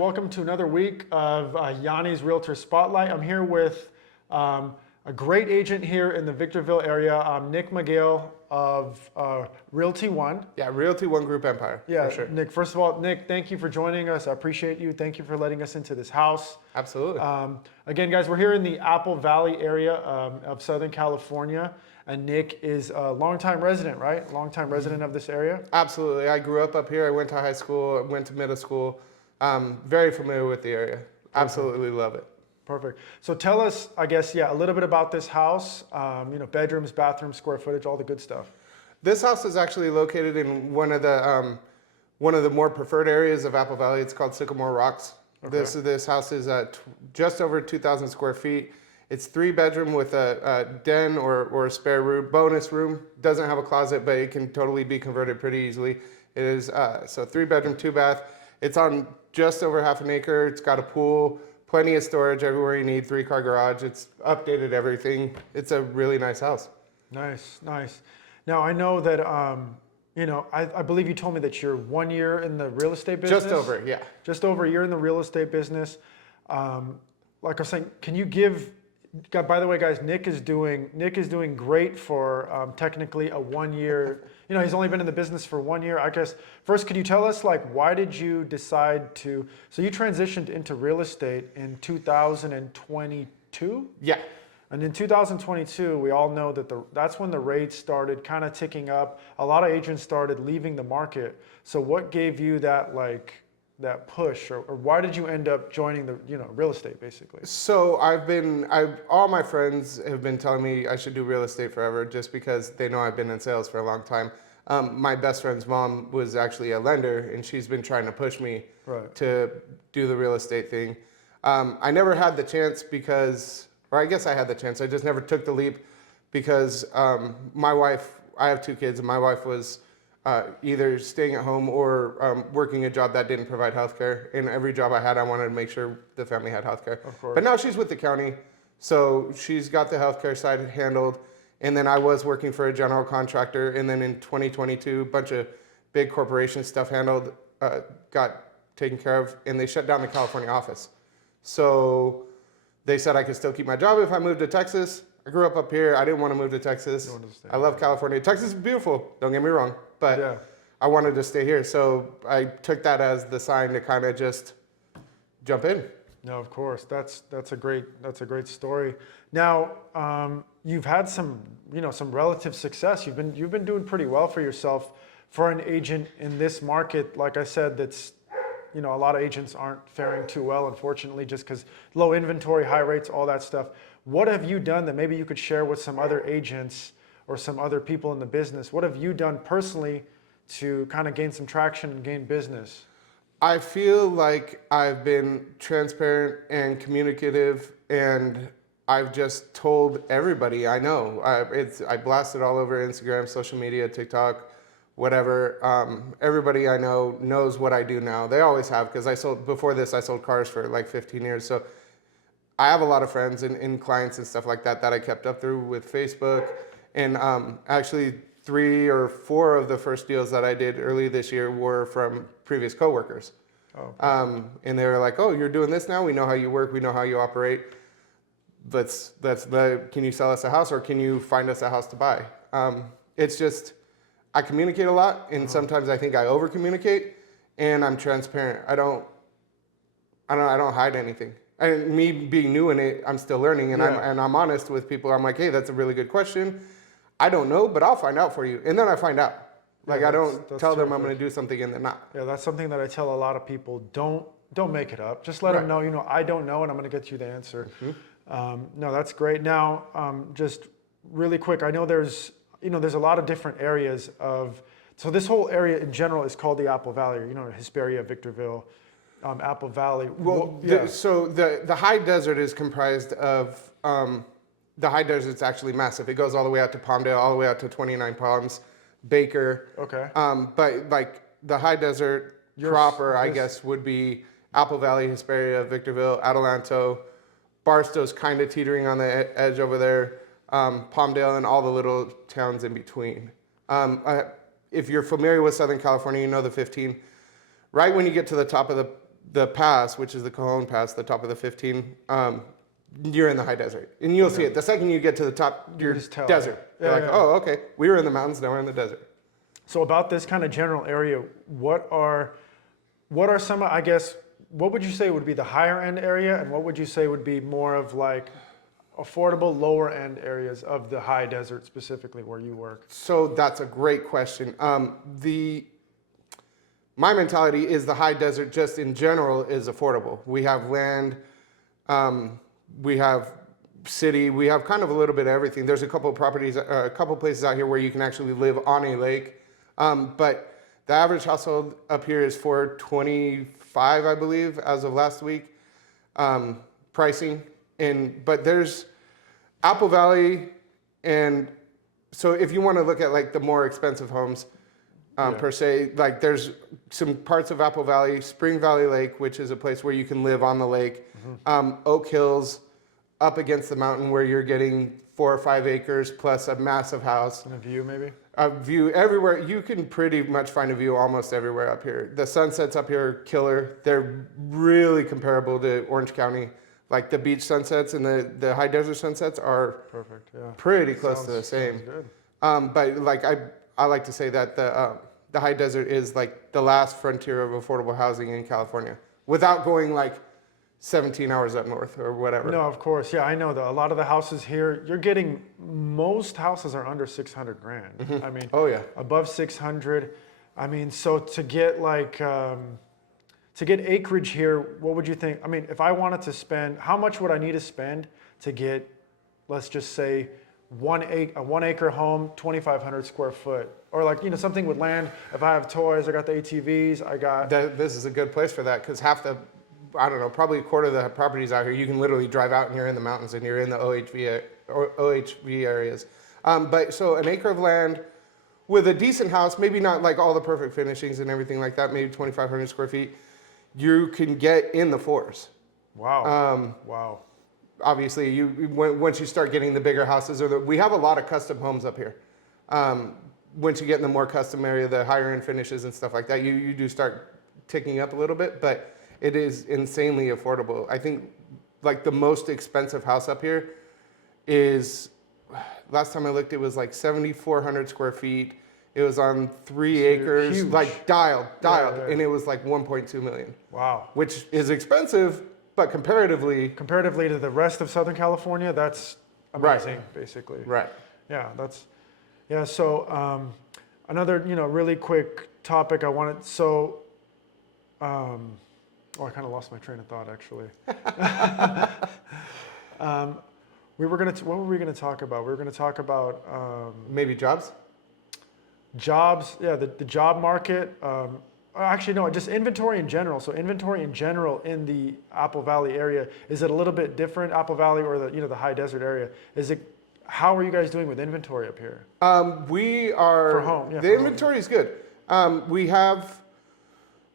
welcome to another week of Yanni's Realtor Spotlight. I'm here with a great agent here in the Victorville area, Nick Magill of Realty One. Yeah, Realty One Group Empire, Yeah, for sure. Nick, first of all, Nick, thank you for joining us. I appreciate you. Thank you for letting us into this house. Absolutely. Again, guys, we're here in the Apple Valley area of Southern California, and Nick is a longtime resident, right? Longtime resident of this area? Absolutely. I grew up here. I went to high school, went to middle school. Very familiar with the area. Absolutely love it. Perfect. So tell us, I guess, a little bit about this house, bedrooms, bathrooms, square footage, all the good stuff. This house is actually located in one of the more preferred areas of Apple Valley. It's called Sycamore Rocks. Okay. This house is just over 2,000 square feet. It's 3-bedroom with a den or a spare room, bonus room. Doesn't have a closet, but it can totally be converted pretty easily. It is so 3-bedroom, 2-bath. It's on just over half an acre. It's got a pool, plenty of storage everywhere you need, 3-car garage. It's updated everything. It's a really nice house. Nice, nice. Now I know that I believe you told me that you're 1 year in the real estate business. Just over, yeah. Just over a year in the real estate business. Like I was saying, can you give? By the way, guys, Nick is doing great for technically a 1 year. He's only been in the business for 1 year. I guess first, could you tell us why did you decide to? So you transitioned into real estate in 2022. Yeah. And in 2022, we all know that that's when the rates started kind of ticking up. A lot of agents started leaving the market. So what gave you that that push, or why did you end up joining the real estate basically? So all my friends have been telling me I should do real estate forever just because they know I've been in sales for a long time. My best friend's mom was actually a lender, and she's been trying to push me to do the real estate thing. I never had the chance or I guess I had the chance. I just never took the leap because my wife, I have 2 kids, and my wife was either staying at home or working a job that didn't provide healthcare. In every job I had, I wanted to make sure the family had healthcare. Of course. But now she's with the county, so she's got the healthcare side handled. And then I was working for a general contractor, and then in 2022, a bunch of big corporation stuff handled, got taken care of, and they shut down the California office. So they said I could still keep my job if I moved to Texas. I grew up here. I didn't want to move to Texas. I love California. Texas is beautiful, don't get me wrong, but I wanted to stay here. So I took that as the sign to kind of just jump in. No, of course. That's a great story. Now, you've had some relative success. You've been doing pretty well for yourself for an agent in this market. Like I said, that's a lot of agents aren't faring too well, unfortunately, just because low inventory, high rates, all that stuff. What have you done that maybe you could share with some other agents or some other people in the business? What have you done personally to kind of gain some traction and gain business? I feel like I've been transparent and communicative, and I've just told everybody I know. I blasted all over Instagram, social media, TikTok, whatever. Everybody I know knows what I do now. They always have, because before this I sold cars for like 15 years. So I have a lot of friends and clients and stuff like that I kept up through with Facebook. And actually 3 or 4 of the first deals that I did early this year were from previous coworkers. Oh. And they were like, "Oh, you're doing this now? We know how you work. We know how you operate. Can you sell us a house, or can you find us a house to buy?" It's just, I communicate a lot, and sometimes I think I over communicate, and I'm transparent. I don't hide anything. And me being new in it, I'm still learning, and I'm honest with people. I'm like, "Hey, that's a really good question. I don't know, but I'll find out for you." And then I find out. Like, I don't tell them I'm going to do something and they're not. Yeah, that's something that I tell a lot of people. Don't make it up. Just let them know, I don't know, and I'm going to get you the answer. Mm-hmm. No, that's great. Now, just really quick, I know there's a lot of different areas so this whole area in general is called the Apple Valley, Hesperia, Victorville, Apple Valley. So the high desert is comprised of, the high desert's actually massive. It goes all the way out to Palmdale, all the way out to 29 Palms, Baker. Okay. But like the high desert proper, I guess, would be Apple Valley, Hesperia, Victorville, Adelanto, Barstow's kind of teetering on the edge over there, Palmdale, and all the little towns in between. If you're familiar with Southern California, you know the 15. Right when you get to the top of the pass, which is the Cajon Pass, the top of the 15, you're in the high desert. And you'll see it. The second you get to the top, you're just tell, desert. yeah. You're Yeah, like, yeah. oh, okay. We were in the mountains, now we're in the desert. So about this kind of general area, what are some, I guess, what would you say would be the higher end area, and what would you say would be more of like affordable lower end areas of the high desert, specifically where you work? So that's a great question. My mentality is the high desert just in general is affordable. We have land, we have city, we have kind of a little bit of everything. There's a couple of properties, a couple of places out here where you can actually live on a lake. But the average household up here is $425, I believe, as of last week, pricing. But there's Apple Valley, and so if you want to look at like the more expensive homes, per se, like there's some parts of Apple Valley, Spring Valley Lake, which is a place where you can live on the lake, Oak Hills, up against the mountain where you're getting 4 or 5 acres plus a massive house. And a view, maybe? A view everywhere. You can pretty much find a view almost everywhere up here. The sunsets up here are killer. They're really comparable to Orange County. Like the beach sunsets and the high desert sunsets are Perfect, yeah. pretty close to the same. Sounds good. But like I like to say that the high desert is like the last frontier of affordable housing in California, without going like 17 hours up north or whatever. No, of course, yeah, I know that a lot of the houses here, most houses are under 600 grand. I mean, Oh yeah. above 600. I mean, so to get like, to get acreage here, what would you think? I mean, if I wanted to spend, how much would I need to spend to get, let's just say, a 1 acre home, 2,500 square foot? Or like, something with land. If I have toys, I got the ATVs, I got... This is a good place for that, because half the, I don't know, probably a quarter of the properties out here, you can literally drive out and you're in the mountains and you're in the OHV areas. But so an acre of land with a decent house, maybe not like all the perfect finishings and everything like that, maybe 2,500 square feet, you can get in the fours. Wow, wow. Obviously, once you start getting the bigger houses, we have a lot of custom homes up here. Once you get in the more custom area, the higher end finishes and stuff like that, you do start ticking up a little bit, but it is insanely affordable. I think like the most expensive house up here is, last time I looked, it was like 7,400 square feet. It was on 3 acres, huge. like dialed, Yeah. and it was like 1.2 million. Wow. Which is expensive, but comparatively Comparatively to the rest of Southern California, that's amazing, basically. right. Yeah, so another, really quick topic I wanted, I kind of lost my train of thought, actually. What were we gonna talk about? We were gonna talk about Maybe jobs. jobs, yeah, the job market. Actually, no, just inventory in general. So inventory in general in the Apple Valley area, is it a little bit different, Apple Valley or the high desert area? How are you guys doing with inventory up here? We are, For home, yeah, the for inventory is good. We have,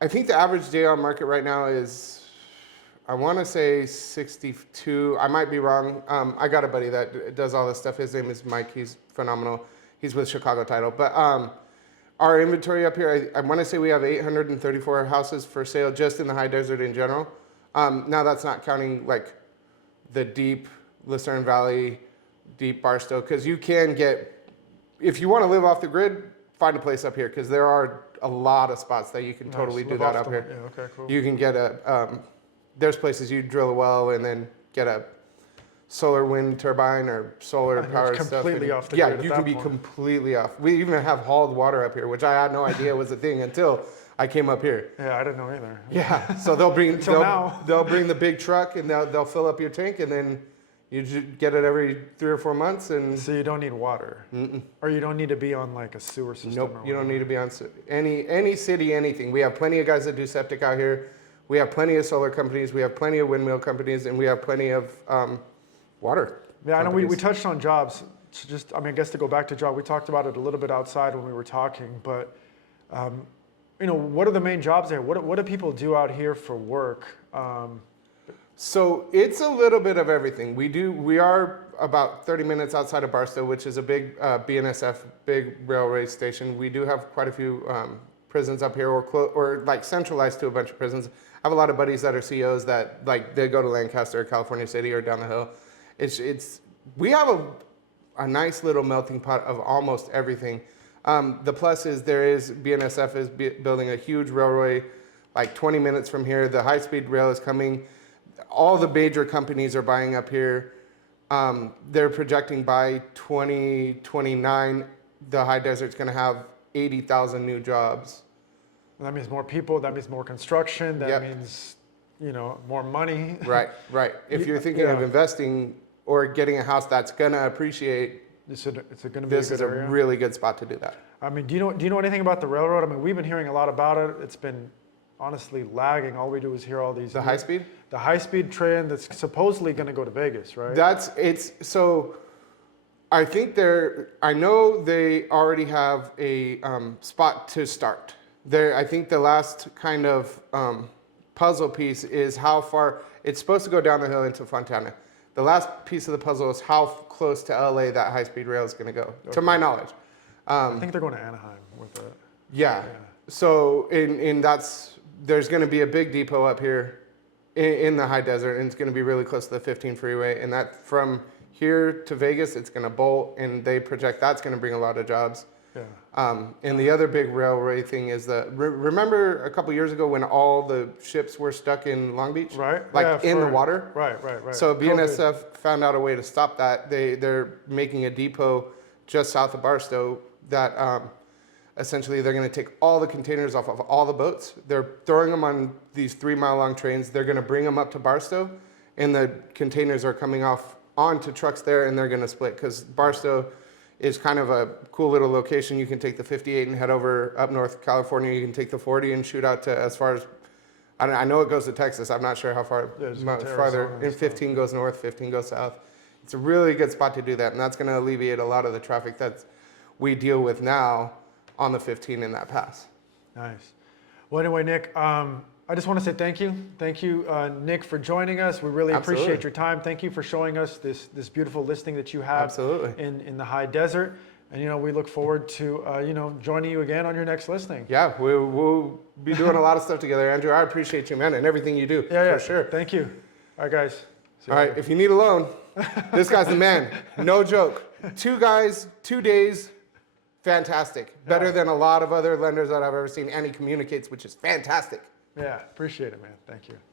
I think the average day on market right now is, I want to say 62. I might be wrong. I got a buddy that does all this stuff. His name is Mike. He's phenomenal. He's with Chicago Title. But our inventory up here, I want to say we have 834 houses for sale just in the high desert in general. Now that's not counting like the deep Lucerne Valley, deep Barstow, because you can get, if you want to live off the grid, find a place up here, because there are a lot of spots that you can totally do that up here. Yeah, okay, cool. You can get there's places you drill a well and then get a solar wind turbine or solar And powered it's stuff. completely and- off the yeah, grid at you that can be point. completely off. We even have hauled water up here, which I had no idea was a thing until I came up here. Yeah, I didn't know either. Yeah, so they'll bring Until now. they'll bring the big truck and they'll fill up your tank, and then you just get it every 3 or 4 months, and So you don't need water, or you don't need to be on like a sewer system. nope, or you don't whatever. need to be on any city, anything. We have plenty of guys that do septic out here. We have plenty of solar companies. We have plenty of windmill companies, and we have plenty of water. Yeah, I know we companies. touched on jobs. So I guess to go back to job, we talked about it a little bit outside when we were talking, but what are the main jobs there? What do people do out here for work? So it's a little bit of everything. We are about 30 minutes outside of Barstow, which is a big BNSF, big railway station. We do have quite a few prisons up here, or like centralized to a bunch of prisons. I have a lot of buddies that are CEOs that like they go to Lancaster, California City, or down the hill. We have a nice little melting pot of almost everything. The plus is BNSF is building a huge railway, like 20 minutes from here. The high-speed rail is coming. All the major companies are buying up here. They're projecting by 2029, the high desert's going to have 80,000 new jobs. That means more people. That means more construction. That Yep. means, more money. Right. If you're thinking of investing or getting a house that's going to appreciate, It's going to be this a is good a area. really good spot to do that. I mean, do you know anything about the railroad? I mean, we've been hearing a lot about it. It's been honestly lagging. All we do is hear all these. The high speed? The high-speed train that's supposedly going to go to Vegas, right? So I think I know they already have a spot to start. I think the last kind of puzzle piece is how far, it's supposed to go down the hill into Fontana. The last piece of the puzzle is how close to LA that high-speed rail is going to go, to my knowledge. I think they're going to Anaheim with it. Yeah. So there's going to be a big depot up here in the high desert, and it's going to be really close to the 15 freeway. And that from here to Vegas, it's going to bolt, and they project that's going to bring a lot of jobs. Yeah. And the other big railway thing is remember a couple years ago when all the ships were stuck in Long Beach? Right. Like in the water? Right. So BNSF COVID. found out a way to stop that. They're making a depot just south of Barstow that essentially they're going to take all the containers off of all the boats. They're throwing them on these 3-mile-long trains. They're going to bring them up to Barstow, and the containers are coming off onto trucks there, and they're going to split because Barstow is kind of a cool little location. You can take the 58 and head over up north California. You can take the 40 and shoot out to as far as, I know it goes to Texas. I'm not sure how far farther. And 15 goes north, 15 goes south. It's a really good spot to do that, and that's going to alleviate a lot of the traffic that we deal with now on the 15 in that pass. Nice. Well, anyway, Nick, I just want to say thank you. Thank you, Nick, for joining us. We really Absolutely. appreciate your time. Thank you for showing us this beautiful listing that you have Absolutely. in the high desert. And, we look forward to, joining you again on your next listing. Yeah, we'll be doing a lot of stuff together, Andrew. I appreciate you, man, and everything you do. Yeah. For sure. Thank you. All right, guys. See you All right, later. if you need a loan, this guy's the man. No joke. 2 guys, 2 days, fantastic. Better than a lot of other lenders that I've ever seen, and he communicates, which is fantastic. Yeah, appreciate it, man. Thank you.